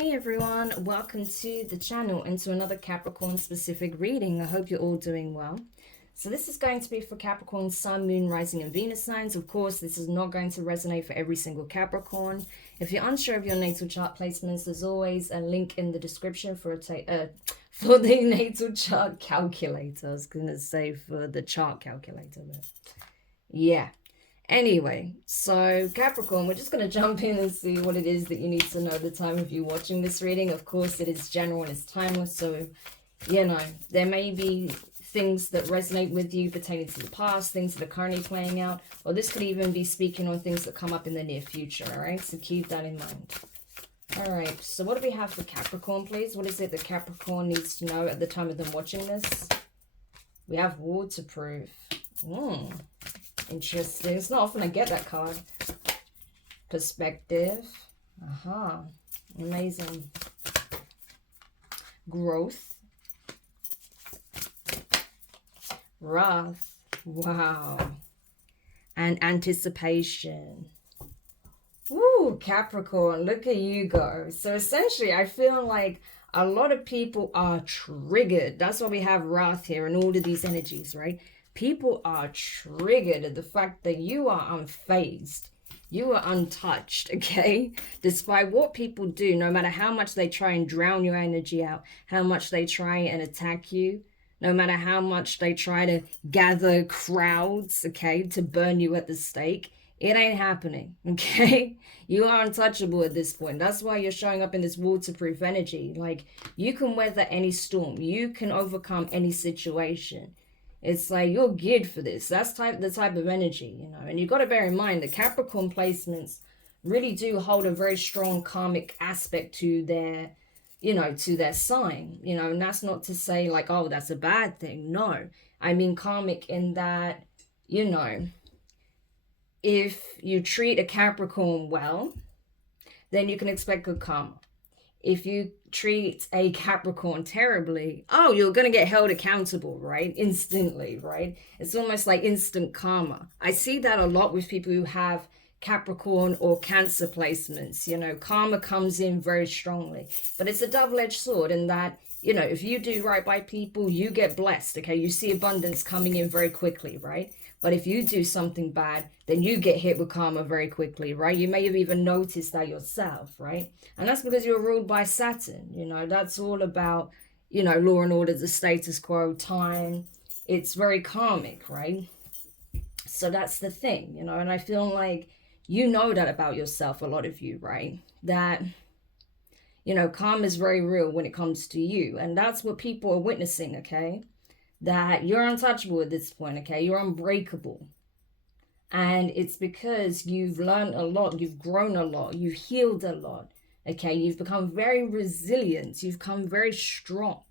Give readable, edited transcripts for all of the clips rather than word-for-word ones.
Hey everyone, welcome to the channel and to another Capricorn specific reading. I hope you're all doing well. So this is going to be for Capricorn, Sun, Moon, Rising and Venus signs. Of course, this is not going to resonate for every single Capricorn. If you're unsure of your natal chart placements, there's always a link in the description for for the natal chart calculator. I was going to say for the chart calculator, but yeah. Anyway, so Capricorn, we're just going to jump in and see what it is that you need to know at the time of you watching this reading. Of course, it is general and it's timeless, so, you know, there may be things that resonate with you pertaining to the past, things that are currently playing out, or this could even be speaking on things that come up in the near future, all right? So keep that in mind. All right, so what do we have for Capricorn, please? What is it that Capricorn needs to know at the time of them watching this? We have waterproof. Interesting. It's not often I get that card. Perspective. Amazing. Growth. Wrath. Wow. And anticipation. Woo, Capricorn, look at you go. So essentially, I feel like a lot of people are triggered. That's why we have wrath here and all of these energies, right? People are triggered at the fact that you are unfazed. You are untouched, okay? Despite what people do, no matter how much they try and drown your energy out, how much they try and attack you, no matter how much they try to gather crowds, okay, to burn you at the stake, it ain't happening, okay? You are untouchable at this point. That's why you're showing up in this waterproof energy. Like, you can weather any storm. You can overcome any situation. It's like you're geared for this. That's the type of energy, you know. And you've got to bear in mind that Capricorn placements really do hold a very strong karmic aspect to their, you know, to their sign, you know. And that's not to say like, oh, that's a bad thing. No, I mean karmic in that, you know, if you treat a Capricorn well, then you can expect good karma. If you treat a Capricorn terribly, oh, you're going to get held accountable, right? Instantly, right? It's almost like instant karma. I see that a lot with people who have Capricorn or Cancer placements. You know, karma comes in very strongly. But it's a double-edged sword in that, you know, if you do right by people, you get blessed, okay? You see abundance coming in very quickly, right? But if you do something bad, then you get hit with karma very quickly, right? You may have even noticed that yourself, right? And that's because you're ruled by Saturn. You know, that's all about, you know, law and order, the status quo, time. It's very karmic, right? So that's the thing, you know, and I feel like you know that about yourself, a lot of you, right? That, you know, karma is very real when it comes to you. And that's what people are witnessing, okay? That you're untouchable at this point, okay? You're unbreakable. And it's because you've learned a lot, you've grown a lot, you've healed a lot, okay? You've become very resilient, you've become very strong.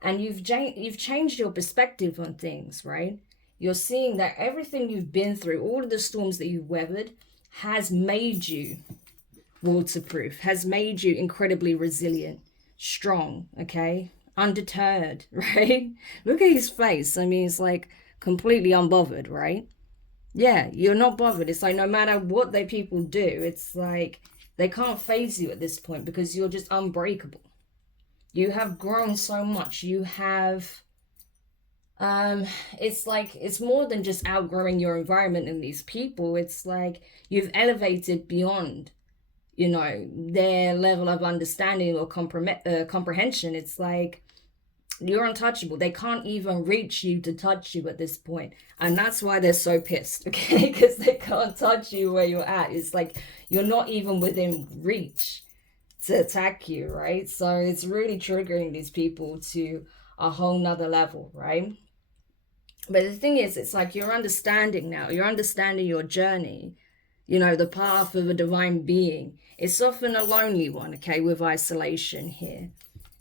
And you've changed your perspective on things, right? You're seeing that everything you've been through, all of the storms that you've weathered, has made you waterproof, has made you incredibly resilient, strong, okay? Undeterred, right? Look at his face. I mean, it's like completely unbothered, right? Yeah, you're not bothered. It's like no matter what people do, it's like they can't faze you at this point because you're just unbreakable. You have grown so much. You have it's like it's more than just outgrowing your environment and these people. It's like you've elevated beyond, you know, their level of understanding or comprehension. It's like you're untouchable. They can't even reach you to touch you at this point. And that's why they're so pissed, okay? Because they can't touch you where you're at. It's like you're not even within reach to attack you, right? So it's really triggering these people to a whole nother level, right? But the thing is, it's like you're understanding now. You're understanding your journey, you know, the path of a divine being. It's often a lonely one, okay, with isolation here.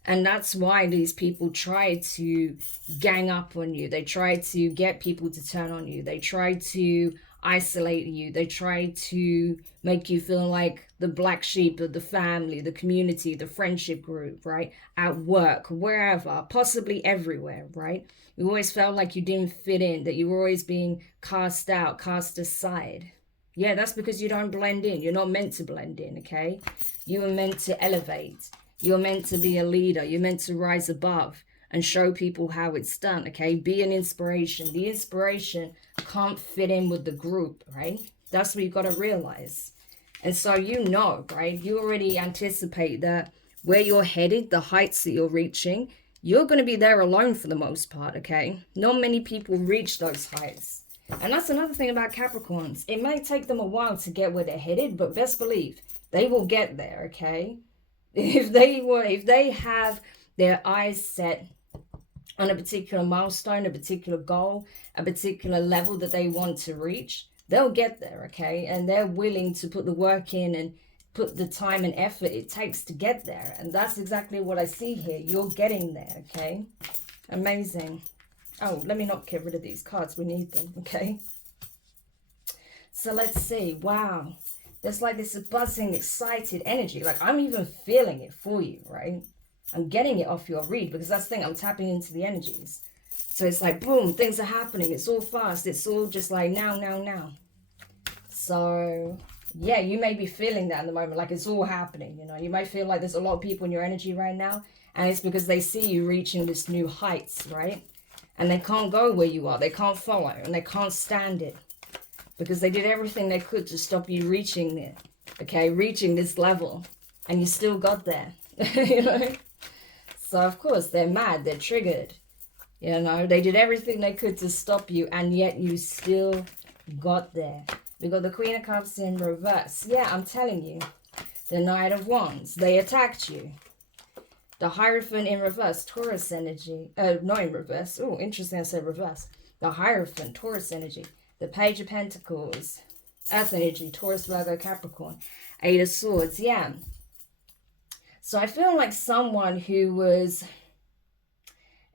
And that's why these people try to gang up on you. They try to get people to turn on you. They try to isolate you. They try to make you feel like the black sheep of the family, the community, the friendship group, right? At work, wherever, possibly everywhere, right? You always felt like you didn't fit in, that you were always being cast out, cast aside. Yeah, that's because you don't blend in. You're not meant to blend in, okay? You are meant to elevate. You're meant to be a leader. You're meant to rise above and show people how it's done, okay? Be an inspiration. The inspiration can't fit in with the group, right? That's what you've got to realize. And so you know, right? You already anticipate that where you're headed, the heights that you're reaching, you're going to be there alone for the most part, okay? Not many people reach those heights. And that's another thing about Capricorns. It may take them a while to get where they're headed, but best believe they will get there, okay? If they have their eyes set on a particular milestone, a particular goal, a particular level that they want to reach, they'll get there, okay? And they're willing to put the work in and put the time and effort it takes to get there. And that's exactly what I see here. You're getting there, okay? Amazing. Oh, let me not get rid of these cards. We need them, okay? So let's see. Wow. There's like this buzzing, excited energy. Like I'm even feeling it for you, right? I'm getting it off your read because that's the thing. I'm tapping into the energies. So it's like, boom, things are happening. It's all fast. It's all just like now, now, now. So yeah, you may be feeling that in the moment. Like it's all happening, you know. You might feel like there's a lot of people in your energy right now. And it's because they see you reaching this new heights, right? And they can't go where you are. They can't follow and they can't stand it. Because they did everything they could to stop you reaching there. Okay, reaching this level. And you still got there. You know? So of course they're mad, they're triggered. You know, they did everything they could to stop you, and yet you still got there. We got the Queen of Cups in reverse. Yeah, I'm telling you. The Knight of Wands, they attacked you. The Hierophant in reverse, Taurus energy. Not in reverse. Oh, interesting I said reverse. The Hierophant, Taurus energy. The Page of Pentacles, Earth energy, Taurus, Virgo, Capricorn. Eight of Swords, yeah. So I feel like someone who was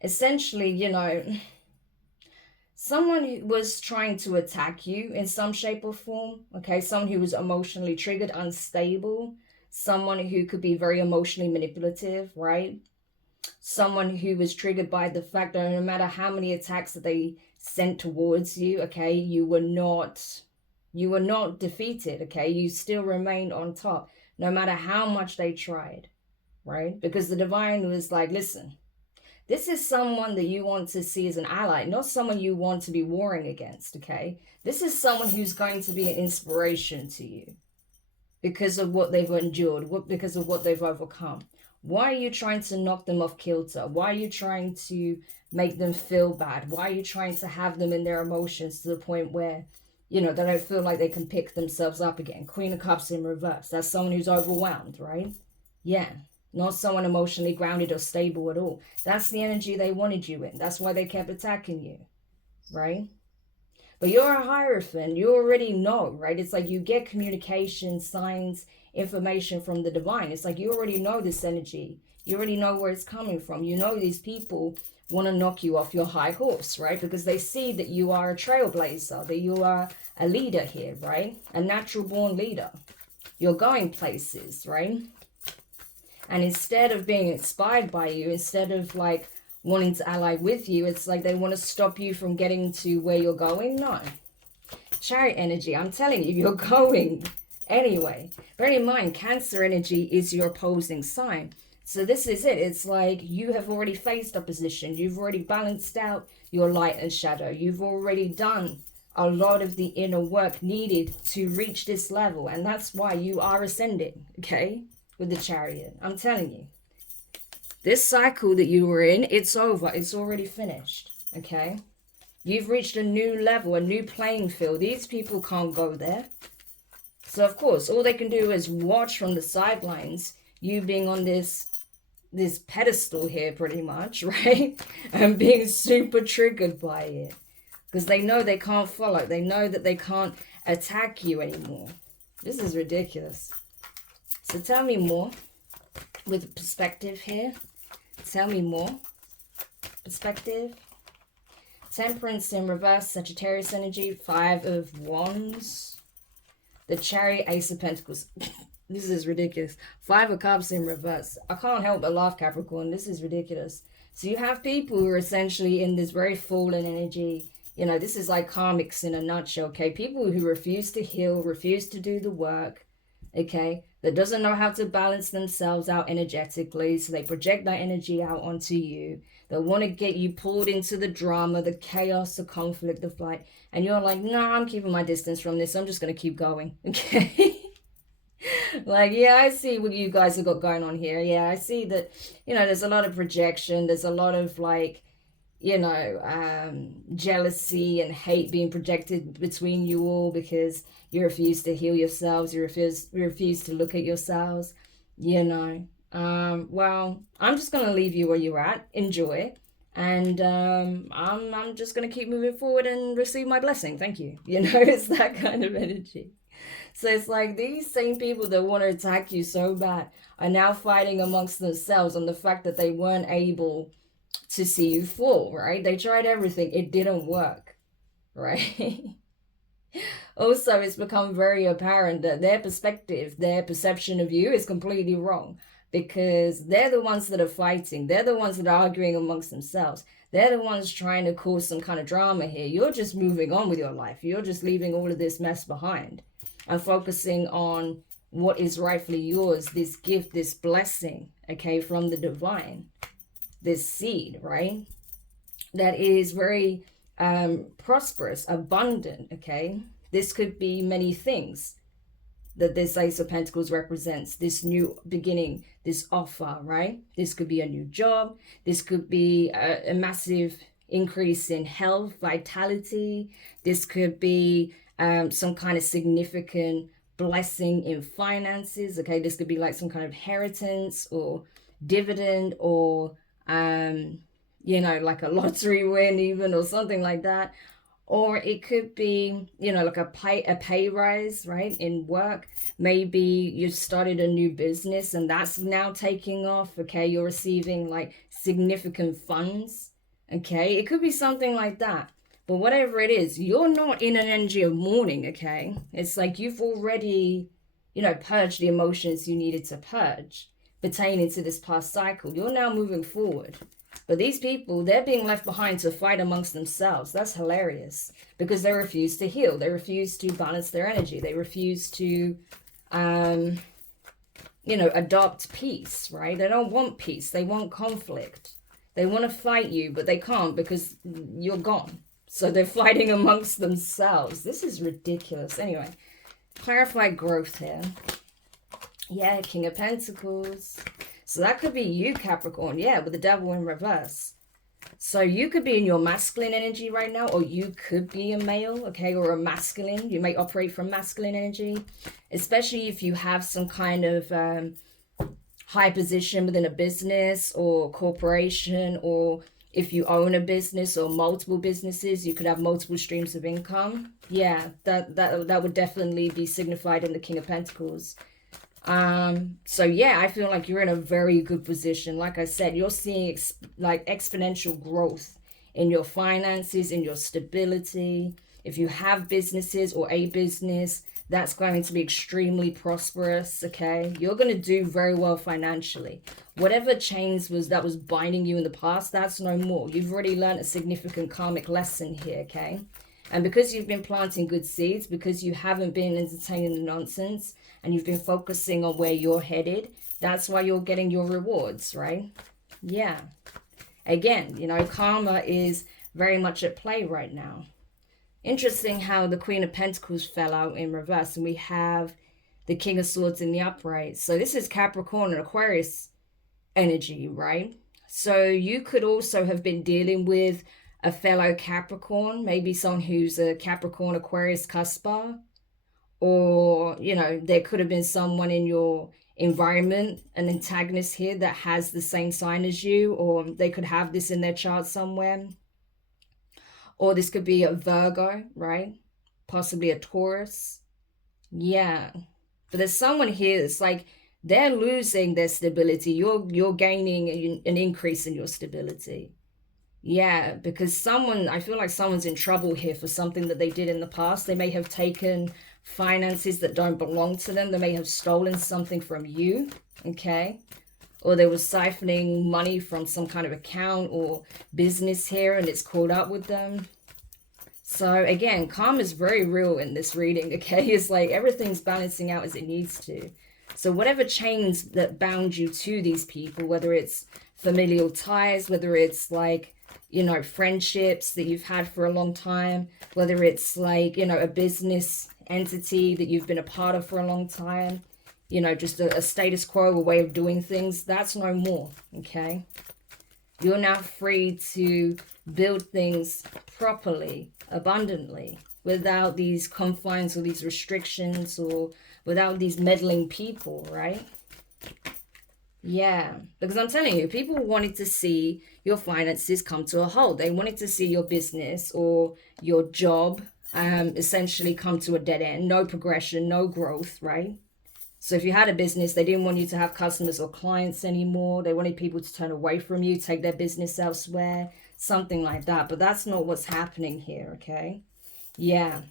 essentially, you know, someone who was trying to attack you in some shape or form, okay? Someone who was emotionally triggered, unstable, someone who could be very emotionally manipulative, right? Someone who was triggered by the fact that no matter how many attacks that they sent towards you, okay, you were not defeated, okay? You still remained on top, no matter how much they tried, right? Because the divine was like, listen, this is someone that you want to see as an ally, not someone you want to be warring against, okay? This is someone who's going to be an inspiration to you because of what they've endured, because of what they've overcome. Why are you trying to knock them off kilter? Why are you trying to make them feel bad? Why are you trying to have them in their emotions to the point where, you know, they don't feel like they can pick themselves up again? Queen of Cups in reverse. That's someone who's overwhelmed, right? Yeah. Not someone emotionally grounded or stable at all. That's the energy they wanted you in. That's why they kept attacking you, right? But you're a Hierophant. You already know, right? It's like you get communication, signs, information from the divine. It's like you already know this energy. You already know where it's coming from. You know these people want to knock you off your high horse, right? Because they see that you are a trailblazer, that you are a leader here, right? A natural born leader. You're going places, right? And instead of being inspired by you, instead of like wanting to ally with you, it's like they want to stop you from getting to where you're going. No. Chariot energy, I'm telling you, you're going anyway. Bear in mind, Cancer energy is your opposing sign. So this is it. It's like you have already faced opposition. You've already balanced out your light and shadow. You've already done a lot of the inner work needed to reach this level. And that's why you are ascending, okay? With the Chariot. I'm telling you. This cycle that you were in, it's over. It's already finished, okay? You've reached a new level, a new playing field. These people can't go there. So, of course, all they can do is watch from the sidelines, you being on this pedestal here pretty much, right? And being super triggered by it. Because they know they can't follow. They know that they can't attack you anymore. This is ridiculous. So tell me more with perspective here. Tell me more. Perspective. Temperance in reverse, Sagittarius energy, 5 of Wands. The Chariot, Ace of Pentacles. This is ridiculous. 5 of Cups in reverse. I can't help but laugh, Capricorn. This is ridiculous. So you have people who are essentially in this very fallen energy, You know, this is like karmics in a nutshell, okay? People who refuse to heal, refuse to do the work, okay? That doesn't know how to balance themselves out energetically, so they project that energy out onto you. They want to get you pulled into the drama, the chaos, the conflict, the fight, and you're like, no, I'm keeping my distance from this. I'm just going to keep going, okay? Like, yeah, I see what you guys have got going on here. Yeah, I see that, you know, there's a lot of projection. There's a lot of like, you know, jealousy and hate being projected between you all because you refuse to heal yourselves. You refuse to look at yourselves, you know. Well, I'm just going to leave you where you're at. Enjoy. And I'm just going to keep moving forward and receive my blessing. Thank you. You know, it's that kind of energy. So it's like these same people that want to attack you so bad are now fighting amongst themselves on the fact that they weren't able to see you fall, right? They tried everything. It didn't work, right? Also, it's become very apparent that their perspective, their perception of you is completely wrong because they're the ones that are fighting. They're the ones that are arguing amongst themselves. They're the ones trying to cause some kind of drama here. You're just moving on with your life. You're just leaving all of this mess behind and focusing on what is rightfully yours, this gift, this blessing, okay, from the divine, this seed, right, that is very prosperous, abundant, okay. This could be many things that this Ace of Pentacles represents, this new beginning, this offer, right? This could be a new job. This could be a massive increase in health, vitality. This could be some kind of significant blessing in finances, okay? This could be like some kind of inheritance or dividend or, you know, like a lottery win even or something like that. Or it could be, you know, like a pay rise, right, in work. Maybe you started a new business and that's now taking off, okay? You're receiving like significant funds, okay? It could be something like that. But whatever it is, you're not in an energy of mourning, okay? It's like you've already, you know, purged the emotions you needed to purge pertaining to this past cycle. You're now moving forward. But these people, they're being left behind to fight amongst themselves. That's hilarious because they refuse to heal. They refuse to balance their energy. They refuse to, you know, adopt peace, right? They don't want peace. They want conflict. They want to fight you, but they can't because you're gone. So they're fighting amongst themselves. This is ridiculous. Anyway, clarified growth here. Yeah, King of Pentacles. So that could be you, Capricorn. Yeah, with the devil in reverse. So you could be in your masculine energy right now, or you could be a male, okay, or a masculine. You may operate from masculine energy, especially if you have some kind of high position within a business or corporation, or if you own a business or multiple businesses, you could have multiple streams of income. Yeah, that would definitely be signified in the King of Pentacles. So yeah, I feel like you're in a very good position. Like I said, you're seeing like exponential growth in your finances, in your stability. If you have businesses or a business, that's going to be extremely prosperous, okay? You're going to do very well financially. Whatever chains that was binding you in the past, that's no more. You've already learned a significant karmic lesson here, okay? And because you've been planting good seeds, because you haven't been entertaining the nonsense, and you've been focusing on where you're headed, that's why you're getting your rewards, right? Yeah. Again, you know, karma is very much at play right now. Interesting how the Queen of Pentacles fell out in reverse, and we have the King of Swords in the upright. So this is Capricorn and Aquarius energy, right? So you could also have been dealing with a fellow Capricorn, maybe someone who's a Capricorn Aquarius cusper. Or, you know, there could have been someone in your environment, an antagonist here that has the same sign as you, or they could have this in their chart somewhere. Or this could be a Virgo, right? Possibly a Taurus. Yeah. But there's someone here that's like, they're losing their stability. You're gaining an increase in your stability. Yeah, because I feel like someone's in trouble here for something that they did in the past. They may have taken finances that don't belong to them. They may have stolen something from you, okay? Or they were siphoning money from some kind of account or business here and it's caught up with them. So again, karma is very real in this reading, okay? It's like everything's balancing out as it needs to. So whatever chains that bound you to these people, whether it's familial ties, whether it's like, you know, friendships that you've had for a long time, whether it's like, you know, a business entity that you've been a part of for a long time, you know, just a status quo, a way of doing things, that's no more, okay? You're now free to build things properly, abundantly, without these confines or these restrictions or without these meddling people, right? Yeah, because I'm telling you, people wanted to see your finances come to a halt. They wanted to see your business or your job essentially come to a dead end. No progression, no growth, right? So if you had a business, they didn't want you to have customers or clients anymore. They wanted people to turn away from you, take their business elsewhere, something like that. But that's not what's happening here, okay? Yeah.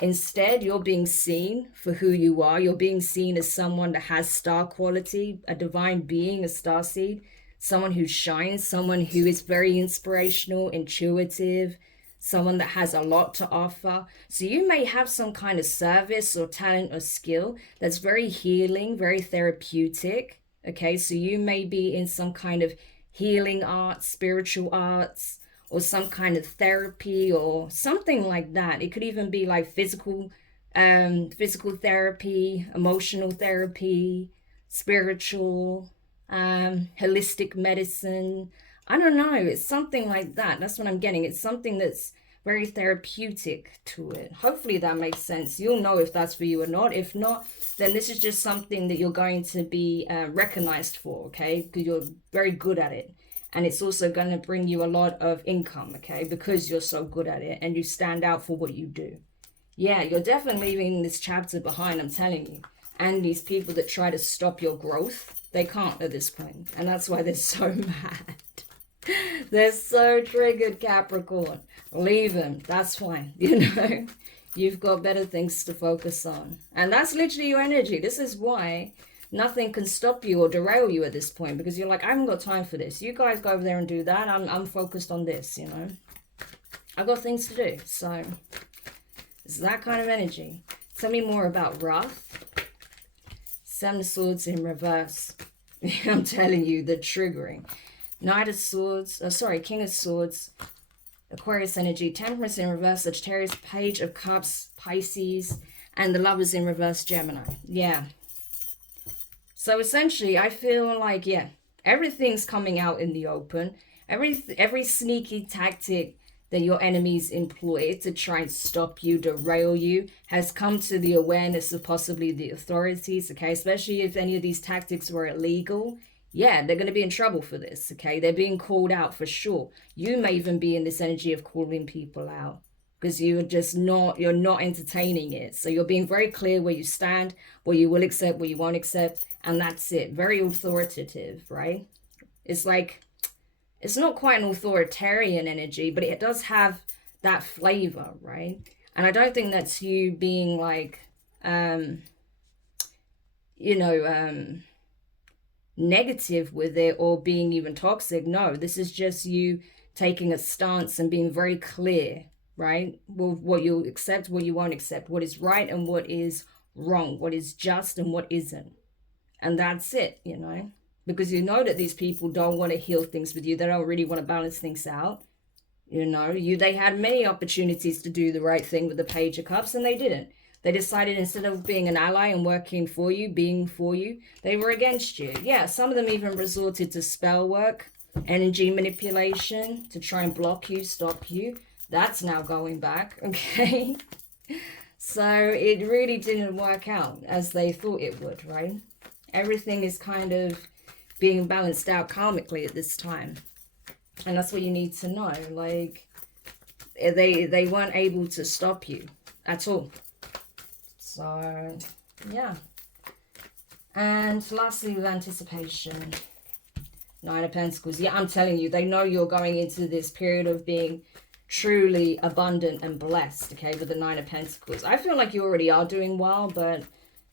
Instead, you're being seen for who you are. You're being seen as someone that has star quality, a divine being, a starseed, someone who shines, someone who is very inspirational, intuitive, someone that has a lot to offer. So you may have some kind of service or talent or skill that's very healing, very therapeutic. Okay, so you may be in some kind of healing arts, spiritual arts, or some kind of therapy or something like that. It could even be like physical therapy, emotional therapy, spiritual, holistic medicine. I don't know. It's something like that. That's what I'm getting. It's something that's very therapeutic to it. Hopefully that makes sense. You'll know if that's for you or not. If not, then this is just something that you're going to be recognized for, okay? Because you're very good at it. And it's also going to bring you a lot of income, okay? Because you're so good at it and you stand out for what you do. Yeah, you're definitely leaving this chapter behind, I'm telling you. And these people that try to stop your growth, they can't at this point. And that's why they're so mad. They're so triggered, Capricorn. Leave them. That's fine. You know, you've got better things to focus on. And that's literally your energy. This is why nothing can stop you or derail you at this point, because you're like, I haven't got time for this. You guys go over there and do that. I'm focused on this, you know. I've got things to do. So it's that kind of energy. Tell me more about Wrath. Seven of Swords in reverse. I'm telling you, the triggering. Knight of Swords, King of Swords, Aquarius energy, Temperance in reverse, Sagittarius, Page of Cups, Pisces, and the Lovers in reverse, Gemini. Yeah. So essentially, I feel like, yeah, everything's coming out in the open. Every sneaky tactic that your enemies employ to try and stop you, derail you, has come to the awareness of possibly the authorities, okay? Especially if any of these tactics were illegal. Yeah, they're going to be in trouble for this, okay? They're being called out for sure. You may even be in this energy of calling people out, because you're not entertaining it. So you're being very clear where you stand, what you will accept, what you won't accept, and that's it. Very authoritative, right? It's like, it's not quite an authoritarian energy, but it does have that flavor, right? And I don't think that's you being like, negative with it or being even toxic. No, this is just you taking a stance and being very clear, right? Well, what you'll accept, what you won't accept, what is right and what is wrong, what is just and what isn't. And that's it, you know, because you know that these people don't want to heal things with you. They don't really want to balance things out. You know, they had many opportunities to do the right thing with the Page of Cups and they didn't. They decided instead of being an ally and working for you, being for you, they were against you. Yeah, some of them even resorted to spell work, energy manipulation to try and block you, stop you. That's now going back, okay? So it really didn't work out as they thought it would, right? Everything is kind of being balanced out karmically at this time. And that's what you need to know. Like, they weren't able to stop you at all. So, yeah. And lastly, with anticipation, Nine of Pentacles. Yeah, I'm telling you, they know you're going into this period of being truly abundant and blessed, okay, with the Nine of Pentacles. I feel like you already are doing well, but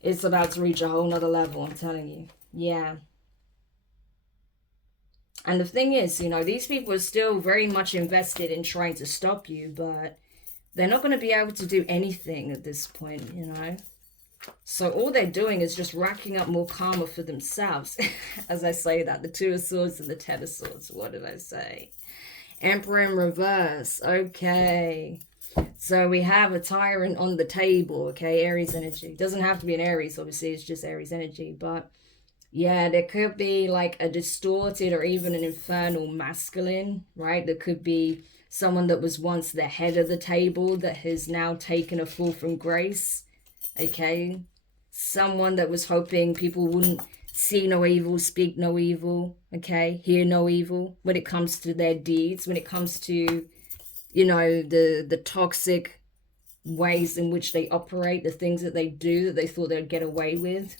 it's about to reach a whole nother level, I'm telling you. Yeah. And the thing is, you know, these people are still very much invested in trying to stop you, but they're not going to be able to do anything at this point, you know. So all they're doing is just racking up more karma for themselves. As I say that, the Two of Swords and the Ten of Swords. What did I say? Emperor in reverse. Okay. So we have a tyrant on the table, okay? Aries energy. Doesn't have to be an Aries, obviously. It's just Aries energy. But yeah, there could be like a distorted or even an infernal masculine, right? There could be someone that was once the head of the table that has now taken a fall from grace. Okay, someone that was hoping people wouldn't see no evil, speak no evil, okay, hear no evil when it comes to their deeds, when it comes to, you know, the toxic ways in which they operate, the things that they do that they thought they'd get away with.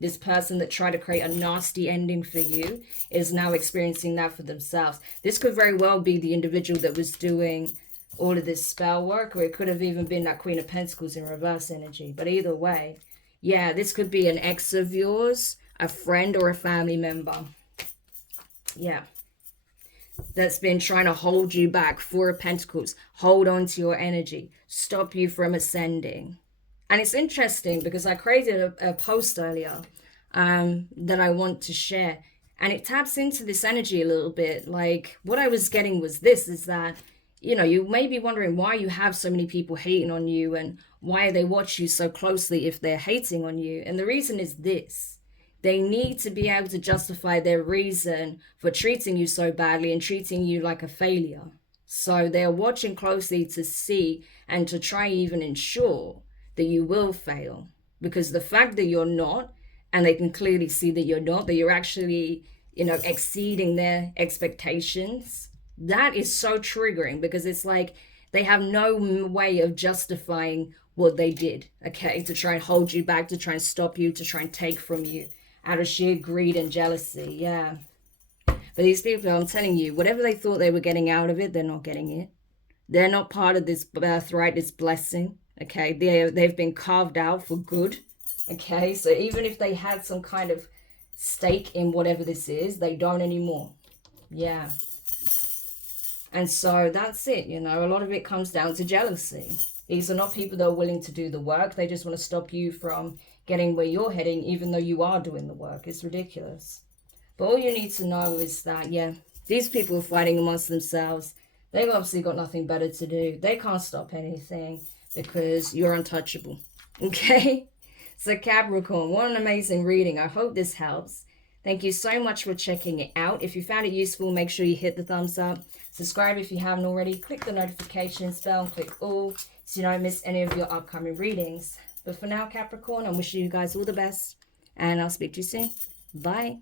This person that tried to create a nasty ending for you is now experiencing that for themselves. This could very well be the individual that was doing all of this spell work, or it could have even been that Queen of Pentacles in reverse energy. But either way, yeah, this could be an ex of yours, a friend, or a family member. Yeah, that's been trying to hold you back. Four of Pentacles, hold on to your energy, stop you from ascending. And it's interesting because I created a post earlier that I want to share, and it taps into this energy a little bit. Like, what I was getting was this, is that, you know, you may be wondering why you have so many people hating on you and why they watch you so closely if they're hating on you. And the reason is this: they need to be able to justify their reason for treating you so badly and treating you like a failure. So they're watching closely to see and to try even ensure that you will fail. Because the fact that you're not, and they can clearly see that you're not, that you're actually, you know, exceeding their expectations, that is so triggering, because it's like they have no way of justifying what they did, okay, to try and hold you back, to try and stop you, to try and take from you out of sheer greed and jealousy. Yeah. But these people, I'm telling you, whatever they thought they were getting out of it, they're not getting it. They're not part of this birthright, this blessing, okay? They've been carved out for good, okay? So even if they had some kind of stake in whatever this is, they don't anymore. Yeah. And so that's it, you know. A lot of it comes down to jealousy. These are not people that are willing to do the work. They just want to stop you from getting where you're heading, even though you are doing the work. It's ridiculous. But all you need to know is that, yeah, these people are fighting amongst themselves. They've obviously got nothing better to do. They can't stop anything because you're untouchable, okay? So Capricorn, what an amazing reading. I hope this helps. Thank you so much for checking it out. If you found it useful, make sure you hit the thumbs up. Subscribe if you haven't already. Click the notifications bell and click all so you don't miss any of your upcoming readings. But for now, Capricorn, I'm wishing you guys all the best. And I'll speak to you soon. Bye.